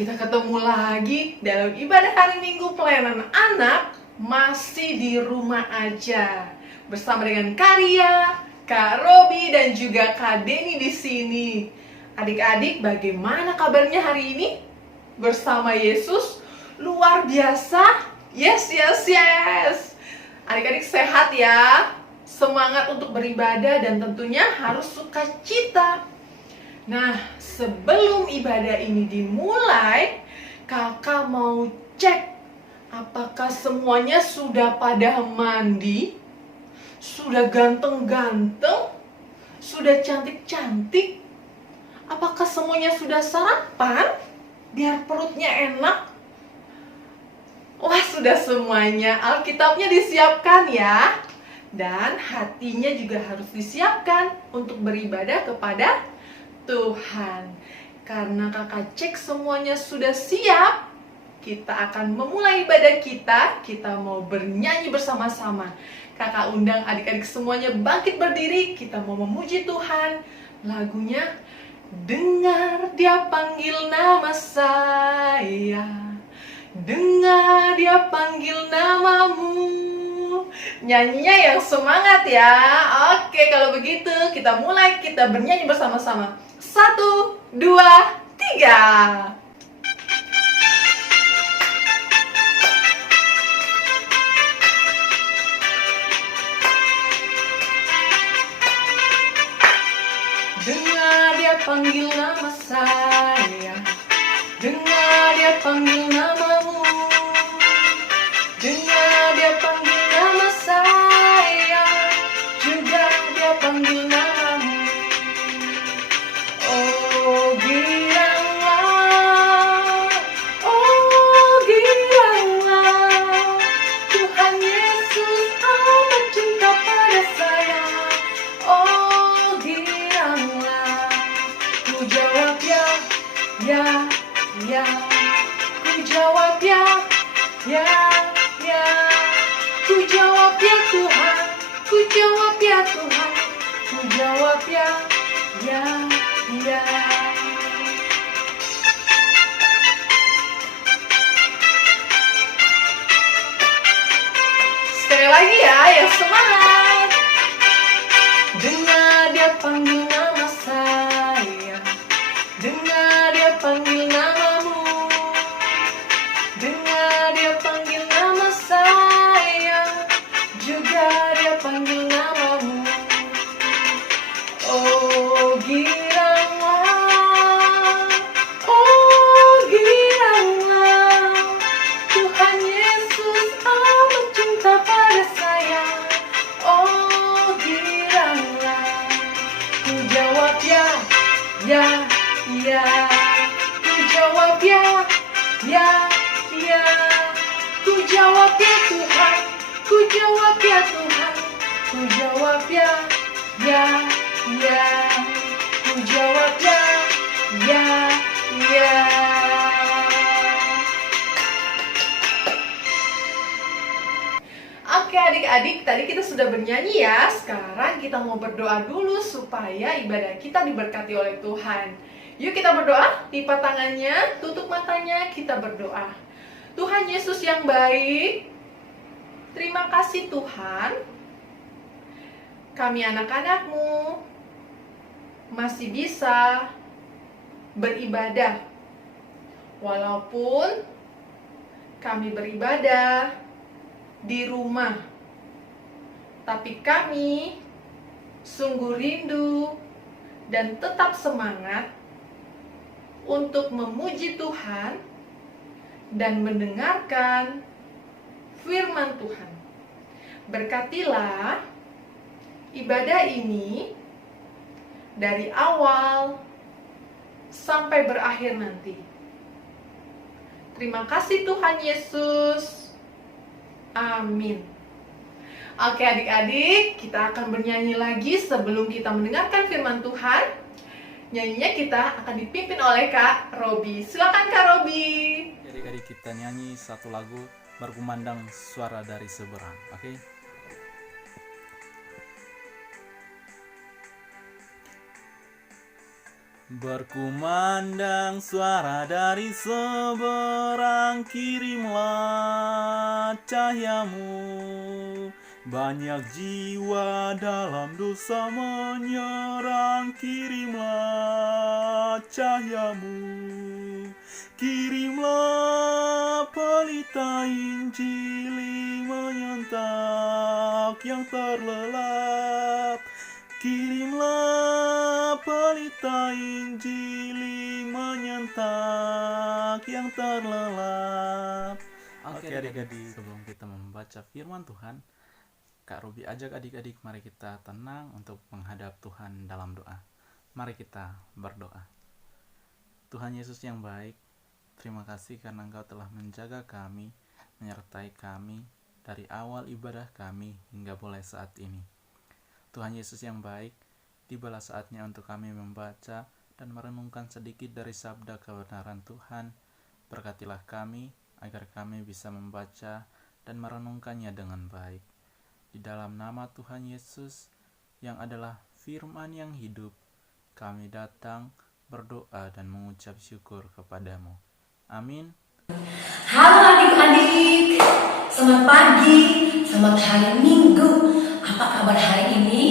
kita ketemu lagi dalam ibadah hari Minggu pelayanan anak masih di rumah aja bersama dengan Karya, Kak Robi dan juga Kak Denny di sini. Adik-adik, bagaimana kabarnya hari ini? Bersama Yesus luar biasa. Yes. Adik-adik sehat ya. Semangat untuk beribadah dan tentunya harus sukacita. Nah, sebelum ibadah ini dimulai, kakak mau cek apakah semuanya sudah pada mandi, sudah ganteng-ganteng, sudah cantik-cantik. Apakah semuanya sudah sarapan biar perutnya enak? Wah, sudah semuanya. Alkitabnya disiapkan ya. Dan hatinya juga harus disiapkan untuk beribadah kepada Tuhan. Karena kakak cek semuanya sudah siap, kita akan memulai ibadah kita. Kita mau bernyanyi bersama-sama. Kakak undang adik-adik semuanya bangkit berdiri. Kita mau memuji Tuhan. Lagunya, dengar dia panggil nama saya, dengar dia panggil namamu. Nyanyinya yang semangat ya. Oke, kalau begitu kita mulai, kita bernyanyi bersama-sama. 1, 2, 3. Dengar dia panggil nama saya, dengar dia panggil namamu, dengar dia panggil nama saya, juga dia panggil namamu. Oh giranglah, Tuhan Yesus amat cinta pada saya. Oh giranglah, ku jawab ya, ku jawab ya, ku jawab ya Tuhan, ku jawab ya Tuhan, ku jawab ya. Sekali lagi ya, yang semangat. Dengar dia panggil nama saya, dengar dia panggil namamu, dengar dia panggil nama saya, juga dia panggil namamu. Oh giranglah, Tuhan Yesus amat cinta pada saya. Oh giranglah, ku jawab ya, ku jawab ya, ku jawab ya Tuhan, ku jawab ya Tuhan, ku jawab ya, ku jawab ya. Oke adik-adik, tadi kita sudah bernyanyi ya. Sekarang kita mau berdoa dulu supaya ibadah kita diberkati oleh Tuhan. Yuk kita berdoa, lipat tangannya, tutup matanya, kita berdoa. Tuhan Yesus yang baik, terima kasih Tuhan. Kami anak-anak-Mu masih bisa beribadah. Walaupun kami beribadah di rumah, tapi kami sungguh rindu dan tetap semangat untuk memuji Tuhan dan mendengarkan firman Tuhan. Berkatilah ibadah ini dari awal sampai berakhir nanti. Terima kasih Tuhan Yesus. Amin. Oke adik-adik, kita akan bernyanyi lagi sebelum kita mendengarkan firman Tuhan. Nyanyinya kita akan dipimpin oleh Kak Robi. Silakan Kak Robi. Adik-adik, kita nyanyi satu lagu Berkumandang Suara dari Seberang. Oke? Berkumandang suara dari seberang, kirimlah cahayamu. Banyak jiwa dalam dosa menyerang, kirimlah cahayamu. Kirimlah pelita Injili menyentak yang terlelap. Kirimlah pelita Injili menyentak yang terlelap. Oke adik-adik, sebelum kita membaca firman Tuhan, Kak Robi ajak adik-adik, mari kita tenang untuk menghadap Tuhan dalam doa. Mari kita berdoa. Tuhan Yesus yang baik, terima kasih karena Engkau telah menjaga kami, menyertai kami dari awal ibadah kami hingga mulai saat ini. Tuhan Yesus yang baik, tibalah saatnya untuk kami membaca dan merenungkan sedikit dari sabda kebenaran Tuhan. Berkatilah kami agar kami bisa membaca dan merenungkannya dengan baik. Di dalam nama Tuhan Yesus yang adalah firman yang hidup, kami datang berdoa dan mengucap syukur kepadamu. Amin. Halo adik-adik, selamat pagi, selamat hari Minggu. Apa kabar hari ini?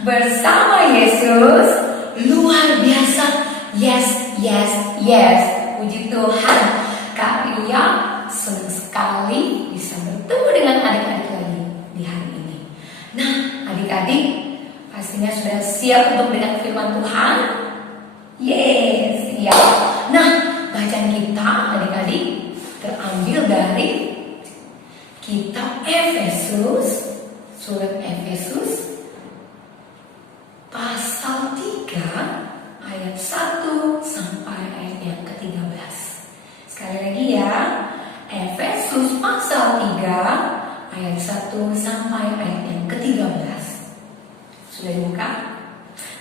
Bersama Yesus, luar biasa. Yes, yes, yes. Puji Tuhan. Kak Ria senang sekali bisa bertemu dengan adik-adik lagi di hari ini. Nah, adik-adik pastinya sudah siap untuk mendengar firman Tuhan? Yes, siap. Nah, bacaan kita adik-adik terambil dari kitab Efesus, surat Efesus pasal 3 ayat 1 sampai ayat yang ke-13. Sekali lagi ya, Efesus pasal 3 ayat 1 sampai ayat yang ke-13. Sudah dibuka?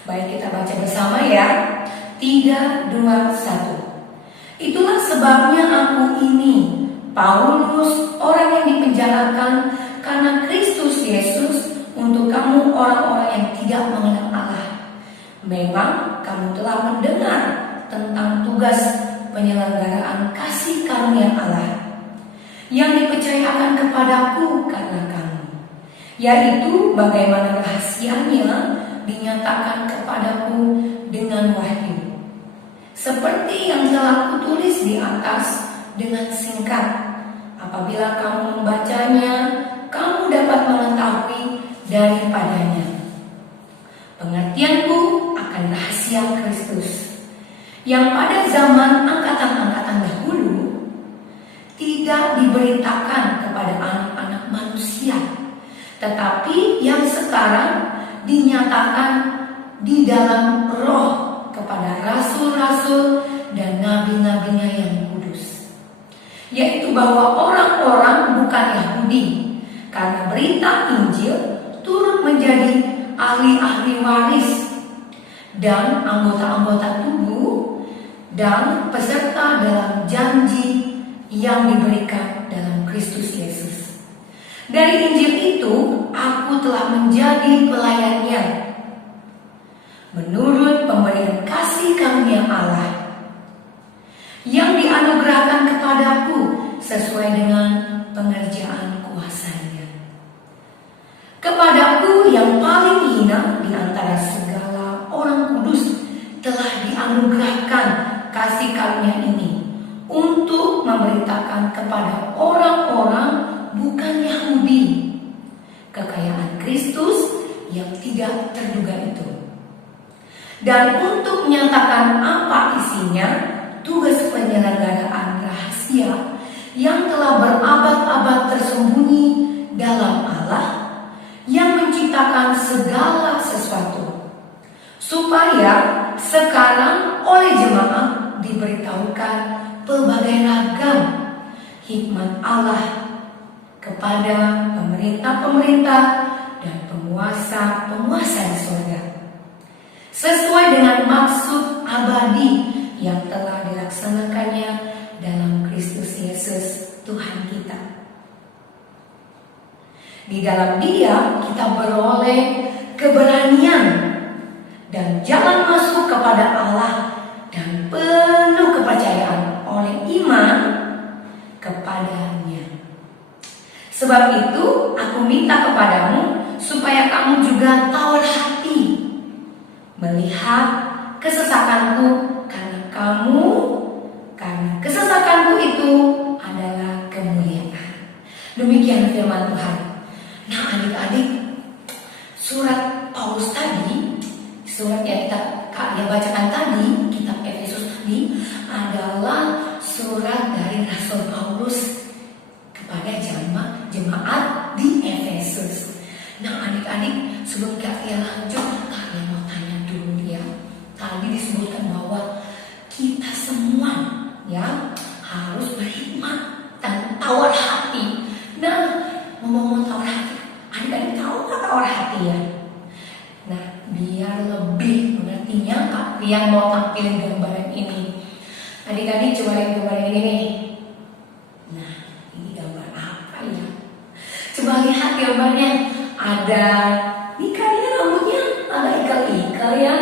Baik, kita baca bersama ya. 3, 2, 1. Itulah sebabnya aku ini, Paulus, orang yang dipenjarakan karena Kristus Yesus, untuk kamu orang-orang yang tidak mengenal Allah. Memang kamu telah mendengar tentang tugas penyelenggaraan kasih karunia Allah yang dipercayakan kepadaku karena kamu, yaitu bagaimana rahasianya dinyatakan kepadaku dengan wahyu, seperti yang telah kutulis di atas dengan singkat. Apabila kamu membacanya, kamu dapat mengetahui daripadanya pengertianku akan rahasia Kristus, yang pada zaman angkatan-angkatan dahulu tidak diberitakan kepada anak-anak manusia, tetapi yang sekarang dinyatakan di dalam Roh kepada rasul-rasul dan nabi-nabinya yang kudus, yaitu bahwa orang-orang bukan Yahudi karena berita Injil turut menjadi ahli-ahli waris dan anggota-anggota tubuh dan peserta dalam janji yang diberikan dalam Kristus Yesus. Dari Injil itu aku telah menjadi pelayannya menurut pemberian kasih karunia Allah yang dianugerahkan kepadaku sesuai dengan pengerjaan kuasanya. Kepadaku yang paling hina di antara segala orang kudus telah dianugerahkan kasih karunia ini untuk memberitakan kepada orang-orang bukan Yahudi kekayaan Kristus yang tidak terduga itu, dan untuk menyatakan apa isinya tugas penyelenggaraan rahasia yang telah berabad-abad tersembunyi dalam Allah yang menciptakan segala sesuatu, supaya sekarang oleh jemaat diberitahukan pelbagai ragam hikmat Allah kepada pemerintah-pemerintah dan penguasa-penguasa di surga, sesuai dengan maksud abadi yang telah dilaksanakannya dalam Kristus Yesus Tuhan kita. Di dalam Dia kita beroleh keberanian dan jalan masuk kepada Allah dan penuh kepercayaan oleh iman kepadanya. Sebab itu aku minta kepadamu supaya kamu juga tawar hati melihat kesesakanku karena kesesakanku itu adalah kemuliaan. Demikian firman Tuhan. Nah adik-adik, surat Paulus tadi, surat yang kita bacakan tadi, kitab Efesus tadi adalah surat dari Rasul Paulus kepada jemaat di Efesus. Nah adik-adik, sebelum kita lanjut, kalian mau tanya dulu ya. Tadi disebutkan bahwa kita semua ya harus berhikmat dan tawar hati. Nah, ngomong tawar hati, adik-adik tahu nggak tawar hati ya? Nah, biar lebih mengertinya, kalian mau tampilin gambaran ini. Adik-adik coba lihat gambaran ini nih. Nah, ini gambar apa ya? Coba lihat gambarnya. Ada, ini kalian rambutnya ada ikal-ikal ya.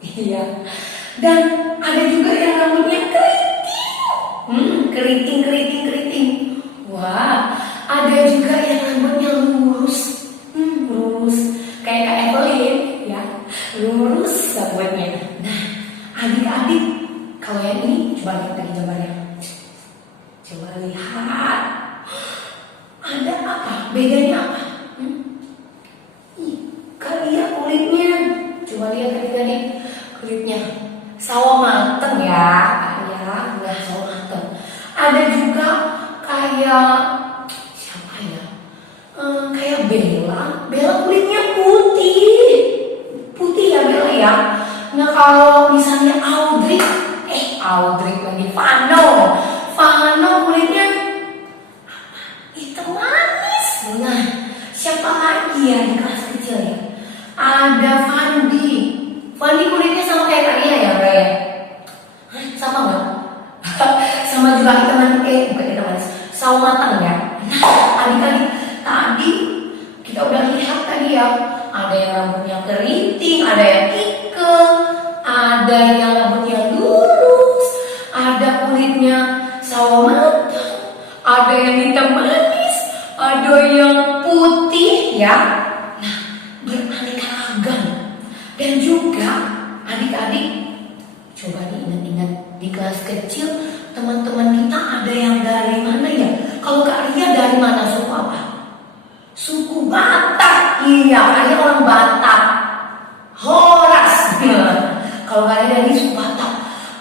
Iya. Dan ada juga yang rambutnya keriting. Wah, ada juga yang rambutnya lurus. Lurus. Kayak Kak Evelyn ya. Lurus rambutnya. Nah, adik-adik, kalau yang ini coba lihat lagi gambarnya. Coba lihat. Ada apa? Bedanya apa? Kalian kulitnya. Coba lihat adik-adik. Kulitnya sawo mateng ya, enggak sawo mateng. Ada juga kayak siapa ya? Kayak Bella kulitnya putih ya Bella ya. Nah kalau misalnya Audrey lagi Vano kulitnya hitam manis. Nah siapa lagi ya di kelas kecil ya? Ada Fandi kulitnya sama kayak Karia ya, Bro ya? Sama nggak? Sama juga bukan kita manis, sawo matang ya. Nah, adik-adik, tadi kita udah lihat tadi ya, ada yang rambutnya keriting, ada yang ikel, ada yang rambutnya lurus, ada kulitnya sawo matang, ada yang hitam manis, ada yang putih ya. Nah, beraneka ragam. Dan juga adik-adik coba diingat-ingat di kelas kecil teman-teman kita ada yang dari mana ya? Kalau Kak Ria dari mana? Suku apa? Suku Batak. Iya, Kak Ria orang Batak. Horas. Kalau Kak Ria dari suku Batak.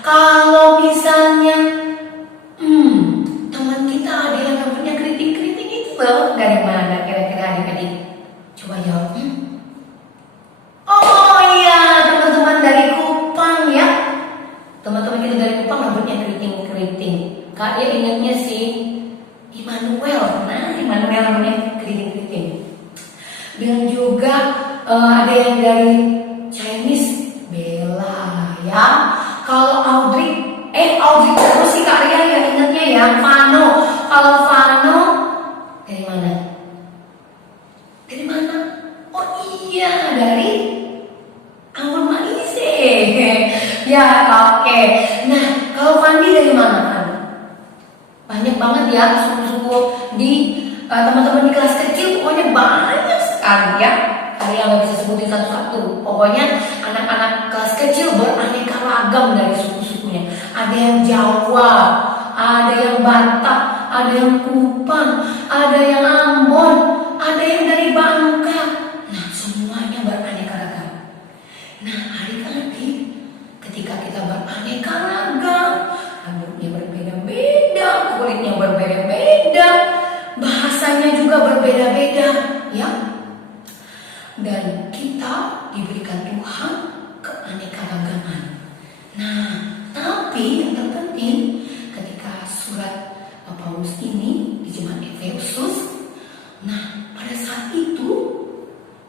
Kalau misalnya teman kita ada yang rambutnya keriting-keriting itu dari mana kira-kira adik-adik? Coba jawab. Oh iya, teman-teman dari Kupang ya. Teman-teman kita dari Kupang rambutnya keriting-keriting. Kak dia ingatnya si Immanuel. Nah, Immanuel rambutnya keriting-keriting. Dan juga ada yang dari Chinese, Bella ya. Kalau Audrey terus si Kak Ria yang ingatnya ya, Vano. Kalau Vano dari mana? Dari mana? Oh iya, dari Anggun Maise. Ya, oke. Nah, kalau Fandi dari mana kan? Banyak banget ya suku-suku di teman-teman di kelas kecil, pokoknya banyak sekali ya. Kalian nggak bisa sebutin satu-satu. Pokoknya anak-anak kelas kecil beraneka ragam dari suku-sukunya. Ada yang Jawa, ada yang Batak, ada yang Kupang, ada yang Ambon, ada yang dari Bangka. Nah, semuanya beraneka ragam. Nah, adik-adik, ketika kita beraneka ragam, rambutnya berbeda-beda, kulitnya berbeda-beda, bahasanya juga berbeda-beda, ya. Dan kita diberikan Tuhan keanekaragaman. Nah, tapi yang terpenting ketika surat Paulus ini di jemaat Efesus, nah pada saat itu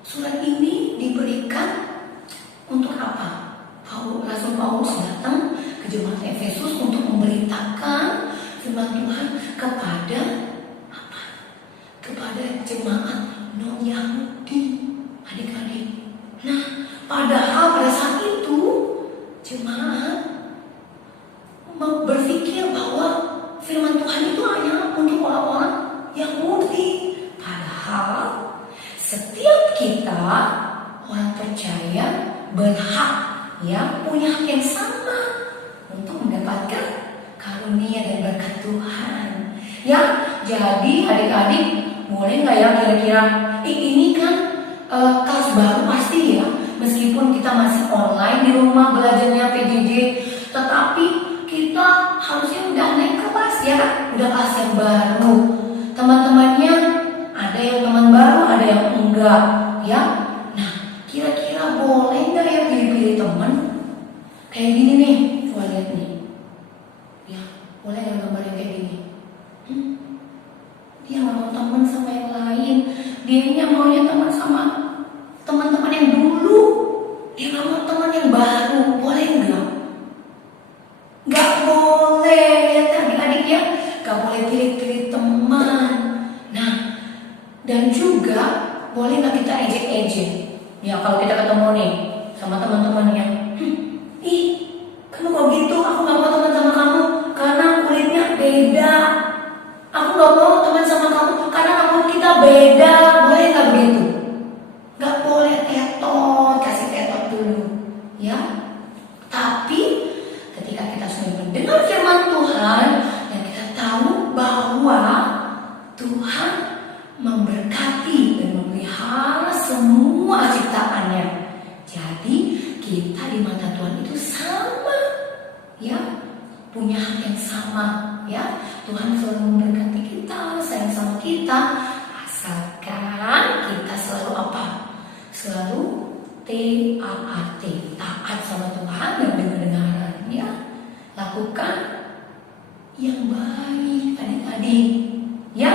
surat ini diberikan untuk apa? Rasul Paulus datang ke jemaat Efesus untuk memberitakan firman Tuhan kepada apa? Kepada jemaat non-Yahudi, adik-adik. Nah, padahal pada saat itu ya, punya hak yang sama untuk mendapatkan karunia dan berkat Tuhan. Ya, jadi adik-adik boleh nggak ya kira-kira ini kan kelas baru pasti ya, meskipun kita masih online di rumah belajarnya PJJ, tetapi kita harusnya udah naik kelas ya, udah kelas yang baru. Teman-temannya ada yang teman baru, ada yang enggak ya. Nah, kira-kira boleh nggak ya pilih-pilih teman? Kayak gini nih, coba lihat nih. Ya, boleh nggak gambarnya kayak gini? Dia nggak mau teman sama yang lain, dia maunya teman sama teman-teman yang dulu. Dia nggak mau teman yang baru, boleh nggak? Nggak boleh ya adik-adik ya, nggak boleh pilih-pilih teman. Nah, dan juga boleh nggak kita ejek-ejek? Ya kalau kita ketemu nih sama teman-teman yang, ih kamu kok gitu? Aku nggak mau teman sama kamu karena kulitnya beda. Aku nggak mau teman sama kamu karena rambut kita beda. Boleh nggak begitu? Nggak boleh tetot, kasih tetot dulu, ya. Tapi ketika kita sudah mendengar firman Tuhan dan kita tahu bahwa Tuhan memberkati dan memelihara semua ciptaannya, jadi kita di mata Tuhan itu sama, ya, punya hak yang sama, ya. Tuhan selalu memberkati kita, sayang sama kita, asalkan kita selalu apa? Selalu TAAT, taat sama Tuhan dan dengar-dengaran, ya. Lakukan yang baik adik-adik, ya.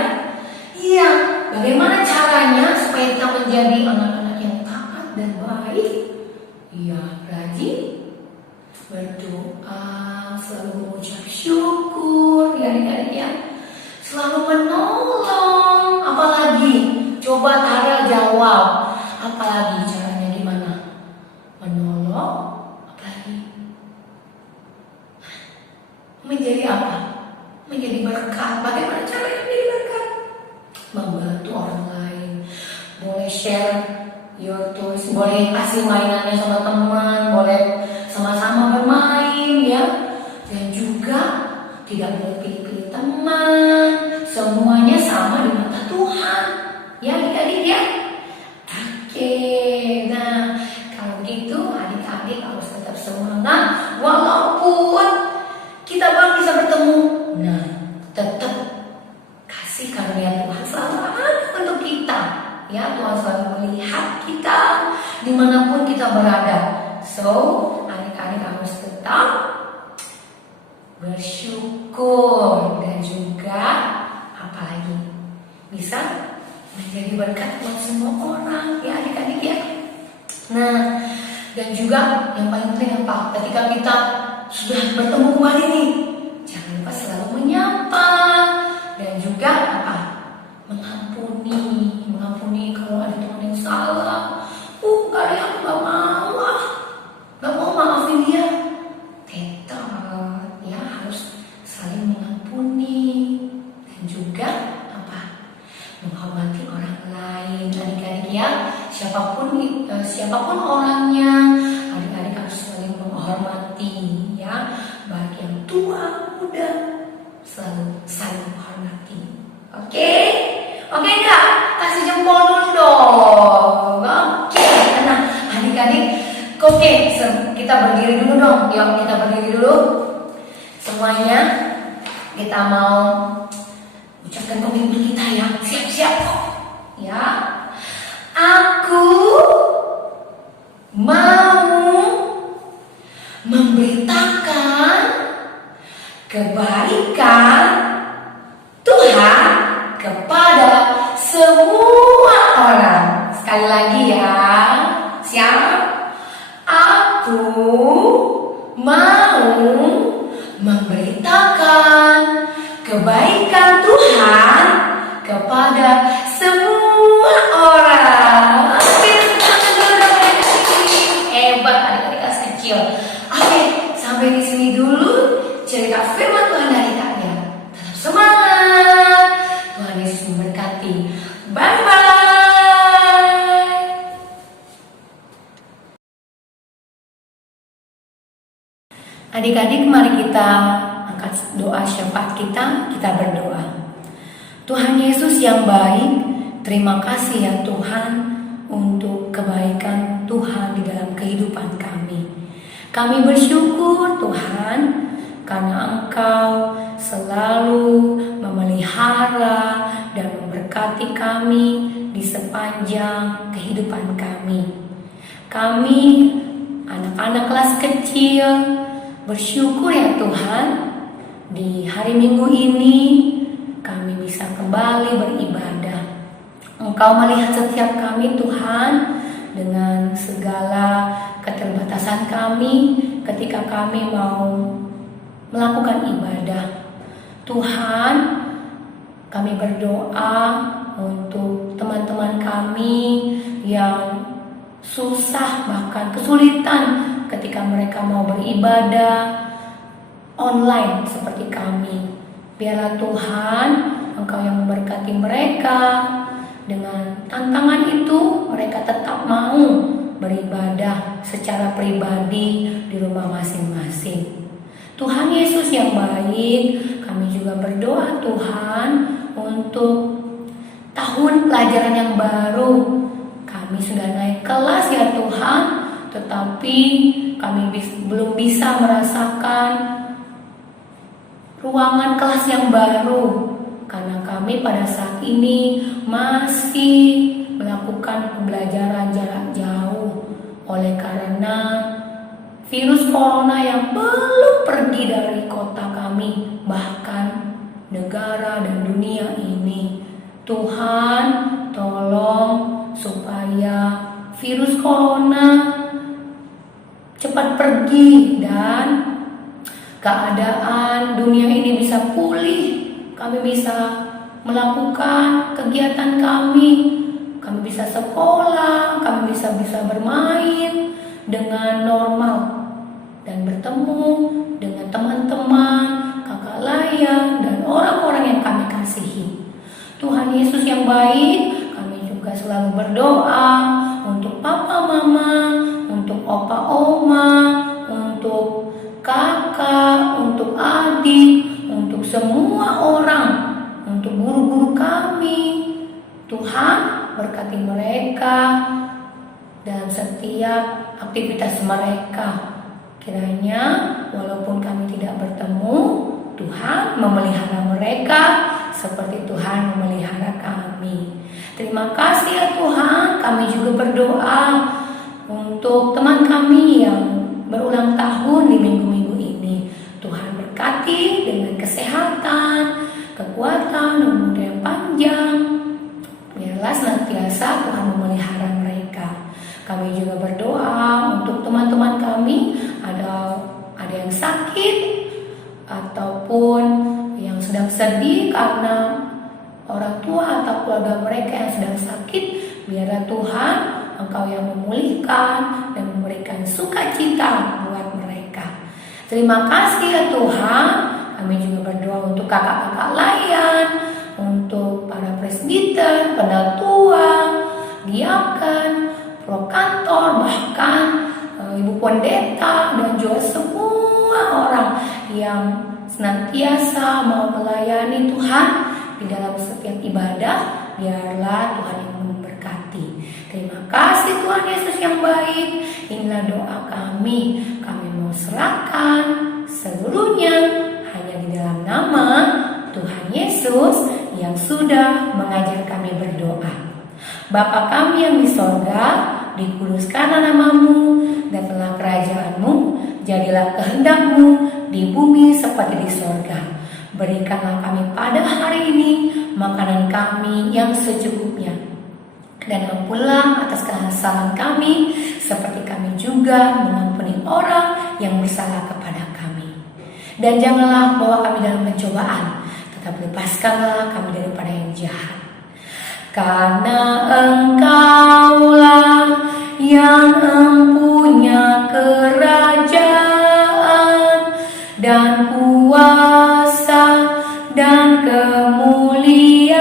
Iya, bagaimana caranya supaya kita menjadi anak-anak yang taat dan baik? Iya, rajin berdoa, selalu mengucap syukur, ya adik-adik ya. Selalu menolong, apalagi? Coba Tara jawab, apalagi caranya gimana? Menolong, apalagi? Menjadi apa? Menjadi berkat. Bagaimana caranya menjadi berkat? Membantu orang lain. Boleh share your toys, boleh kasih mainannya sama teman, boleh sama-sama bermain ya. Dan juga tidak boleh pilih-pilih teman. Semuanya sama di mata Tuhan. Ya adik-adik ya. Oke, nah kalau gitu adik-adik harus tetap semangat walaupun kita baru bisa bertemu. Nah, tetap kasih karunia Tuhan selalu ada untuk kita. Ya, Tuhan selalu melihat kita dimanapun kita berada. So, adik-adik harus tetap bersyukur dan juga apalagi bisa menjadi berkat buat semua orang, ya adik-adik ya. Nah, dan juga yang paling penting apa? Ketika kita sudah bertemu kembali nih, jangan lupa selalu menyapa dan juga apa? Mengampuni kalau ada teman yang salah. Kali aku nggak mau maafin dia. Tetot, ya harus saling mengampuni dan juga apa? Menghormati orang lain, adik-adik ya. Siapapun orangnya, adik-adik harus saling menghormati ya. Baik yang tua, muda, selalu saling menghormati. Oke? Oke enggak? Kasih jempol dulu dong. Oke. Nah, adik-adik, oke, kita berdiri dulu dong. Yuk, kita berdiri dulu. Semuanya kita mau ucapkan komitmen kita ya. Siap-siap kok. Ya. Aku mau memberitakan kebaikan Tuhan kepada semua orang. Sekali lagi ya. Siap? Aku mau memberitakan kebaikan Tuhan kepada semua orang. Oke, hebat adik-adik kelas kecil. Oke, sampai di sini dulu cerita firman Tuhan dari kalian. Tetap semangat. Tuhan Yesus memberkati. Bye-bye. Adik-adik, mari kita angkat doa syafaat kita berdoa. Tuhan Yesus yang baik, terima kasih ya Tuhan untuk kebaikan Tuhan di dalam kehidupan kami. Kami bersyukur Tuhan karena Engkau selalu memelihara dan memberkati kami di sepanjang kehidupan kami. Kami anak-anak kelas kecil bersyukur ya Tuhan, di hari Minggu ini kami bisa kembali beribadah. Engkau melihat setiap kami Tuhan dengan segala keterbatasan kami ketika kami mau melakukan ibadah. Tuhan, kami berdoa untuk teman-teman kami yang susah bahkan kesulitan ketika mereka mau beribadah online seperti kami. Biarlah Tuhan Engkau yang memberkati mereka. Dengan tantangan itu mereka tetap mau beribadah secara pribadi di rumah masing-masing. Tuhan Yesus yang baik, kami juga berdoa Tuhan untuk tahun pelajaran yang baru. Kami sudah naik kelas ya Tuhan, tetapi kami belum bisa merasakan ruangan kelas yang baru karena kami pada saat ini masih melakukan pembelajaran jarak jauh oleh karena virus corona yang belum pergi dari kota kami, bahkan negara dan dunia ini. Tuhan, tolong supaya virus corona cepat pergi dan keadaan dunia ini bisa pulih. Kami bisa melakukan kegiatan kami bisa sekolah, kami bisa bermain dengan normal dan bertemu dengan teman-teman, kakak layan, dan orang-orang yang kami kasihi. Tuhan Yesus yang baik, kami juga selalu berdoa untuk papa mama, untuk opa oma, untuk kakak, untuk adik, untuk semua orang, untuk guru-guru kami. Tuhan berkati mereka dalam setiap aktivitas mereka. Kiranya walaupun kami tidak bertemu, Tuhan memelihara mereka seperti Tuhan memelihara kami. Terima kasih ya Tuhan. Kami juga berdoa untuk teman kami yang berulang tahun di minggu-minggu ini. Tuhan berkati dengan kesehatan, kekuatan, umur yang panjang. Biarlah senantiasa Tuhan memelihara mereka. Kami juga berdoa untuk teman-teman kami, ada yang sakit ataupun yang sedang sedih karena orang tua atau keluarga mereka yang sedang sakit. Biarlah Tuhan Engkau yang memulihkan dan memberikan sukacita buat mereka. Terima kasih ya Tuhan. Kami juga berdoa untuk kakak-kakak layan, untuk para presbiter, penatua, diakan, prokantor, bahkan ibu pendeta, dan juga semua orang yang senantiasa mau melayani Tuhan di dalam setiap ibadah. Biarlah Tuhan yang memberkati. Terima kasih Tuhan Yesus yang baik. Inilah doa kami. Kami mau serahkan seluruhnya hanya di dalam nama Tuhan Yesus yang sudah mengajar kami berdoa. Bapa kami yang di sorga, dikuduskanlah namamu, datanglah kerajaanmu, jadilah kehendak-Mu di bumi seperti di sorga. Berikanlah kami pada hari ini makanan kami yang secukupnya, dan ampunlah atas kesalahan kami seperti kami juga mengampuni orang yang bersalah kepada kami. Dan janganlah bawa kami dalam pencobaan, tetapi lepaskanlah kami daripada yang jahat. Karena Engkaulah yang mempunyai kerajaan dan kuasa dan kemuliaan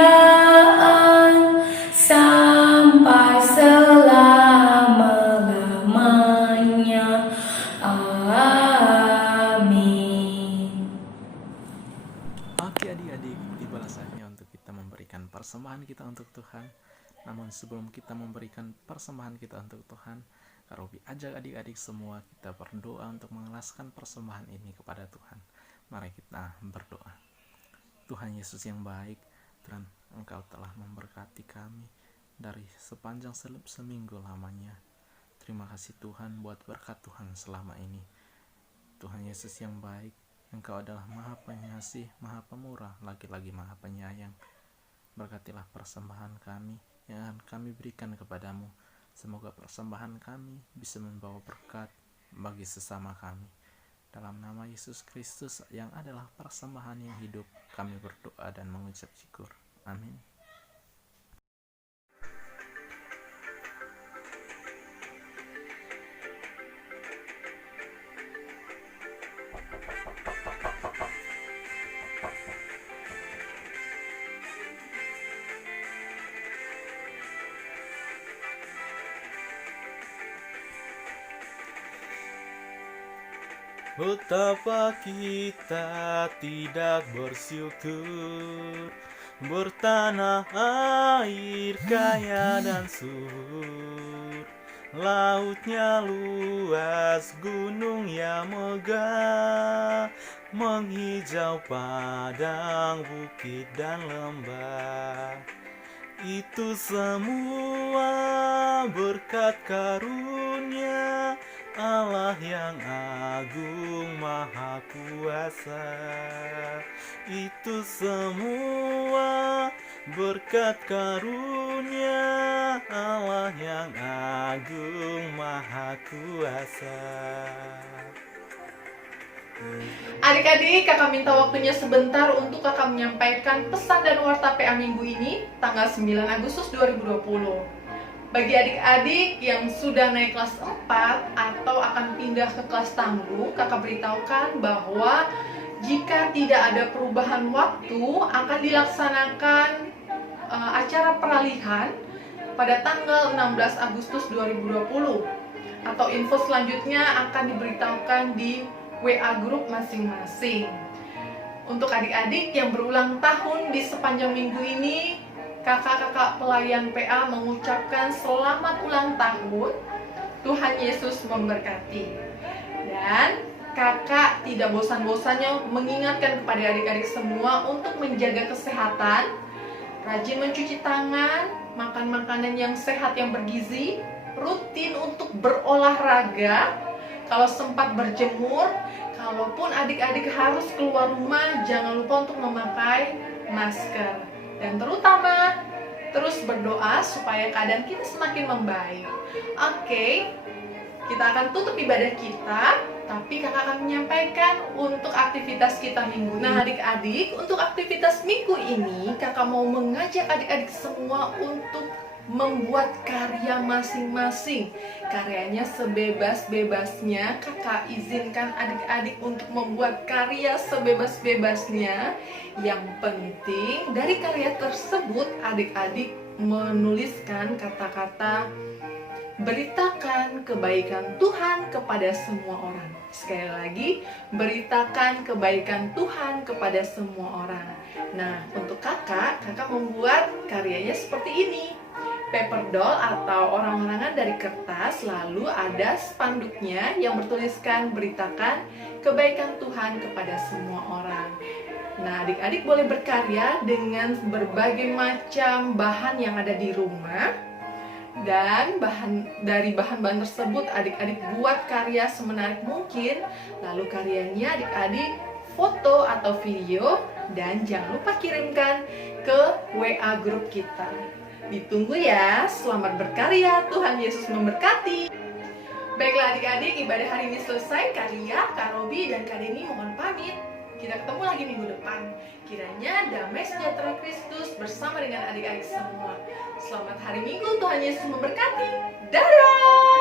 sampai selama-lamanya. Amin. persembahan kita untuk Tuhan. Namun sebelum kita memberikan persembahan kita untuk Tuhan, Kak Robi ajak adik-adik semua kita berdoa untuk mengikhlaskan persembahan ini kepada Tuhan. Mari kita berdoa. Tuhan Yesus yang baik, Tuhan, Engkau telah memberkati kami dari sepanjang seminggu lamanya. Terima kasih Tuhan buat berkat Tuhan selama ini. Tuhan Yesus yang baik, Engkau adalah Maha Pengasih, Maha Pemurah, lagi-lagi Maha Penyayang. Berkatilah persembahan kami yang akan kami berikan kepadamu. Semoga persembahan kami bisa membawa berkat bagi sesama kami. Dalam nama Yesus Kristus yang adalah persembahan yang hidup, kami berdoa dan mengucap syukur. Amin. Betapa kita tidak bersyukur, bertanah air kaya dan subur, lautnya luas, gunungnya megah, menghijau padang, bukit dan lembah. Itu semua berkat karunia Allah yang agung maha kuasa. Itu semua berkat karunia Allah yang agung maha kuasa. Adik-adik, kakak minta waktunya sebentar untuk kakak menyampaikan pesan dan warta PA minggu ini, tanggal 9 Agustus 2020. Bagi adik-adik yang sudah naik kelas 4 atau akan pindah ke kelas tangguh, kakak beritahukan bahwa jika tidak ada perubahan waktu, akan dilaksanakan acara peralihan pada tanggal 16 Agustus 2020. Atau info selanjutnya akan diberitahukan di WA grup masing-masing. Untuk adik-adik yang berulang tahun di sepanjang minggu ini, kakak-kakak pelayan PA mengucapkan selamat ulang tahun. Tuhan Yesus memberkati. Dan kakak tidak bosan-bosannya mengingatkan kepada adik-adik semua untuk menjaga kesehatan, rajin mencuci tangan, makan makanan yang sehat yang bergizi, rutin untuk berolahraga, kalau sempat berjemur, kalaupun adik-adik harus keluar rumah, jangan lupa untuk memakai masker. Dan terutama, terus berdoa supaya keadaan kita semakin membaik. Oke, kita akan tutup ibadah kita, tapi kakak akan menyampaikan untuk aktivitas kita minggu ini. Nah adik-adik, untuk aktivitas minggu ini, kakak mau mengajak adik-adik semua untuk membuat karya masing-masing. Karyanya sebebas-bebasnya. Kakak izinkan adik-adik untuk membuat karya sebebas-bebasnya. Yang penting dari karya tersebut adik-adik menuliskan kata-kata beritakan kebaikan Tuhan kepada semua orang. Sekali lagi, beritakan kebaikan Tuhan kepada semua orang. Nah, untuk kakak membuat karyanya seperti ini. Paper doll atau orang-orangan dari kertas, lalu ada spanduknya yang bertuliskan beritakan kebaikan Tuhan kepada semua orang. Nah, adik-adik boleh berkarya dengan berbagai macam bahan yang ada di rumah. Dan dari bahan-bahan tersebut adik-adik buat karya semenarik mungkin. Lalu karyanya adik-adik foto atau video, dan jangan lupa kirimkan ke WA grup kita. Ditunggu ya. Selamat berkarya, Tuhan Yesus memberkati. Baiklah adik-adik, ibadah hari ini selesai. Kak Robi dan Kak Deni mohon pamit. Kita ketemu lagi minggu depan. Kiranya damai sejahtera Kristus bersama dengan adik-adik semua. Selamat hari Minggu, Tuhan Yesus memberkati. Dadah!